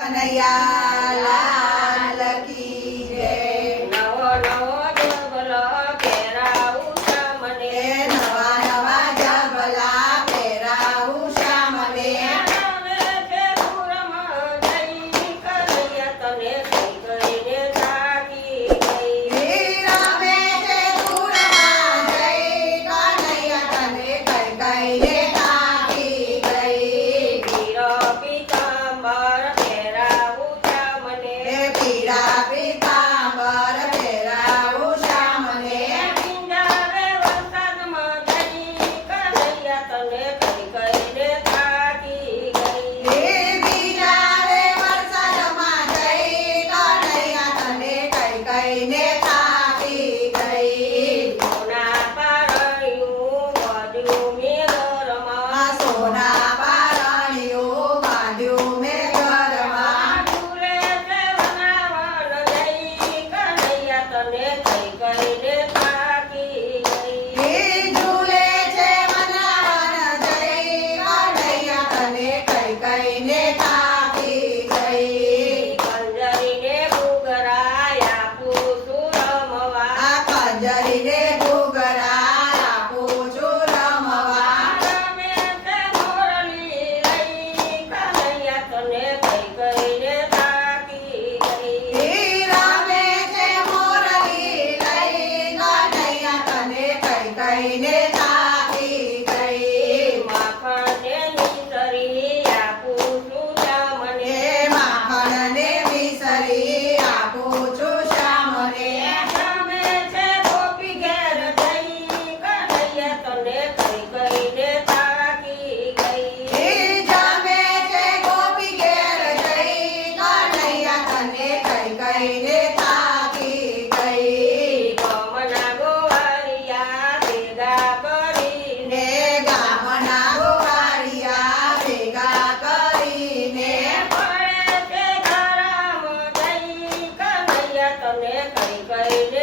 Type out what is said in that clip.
Panayala. તને કઈ કઈને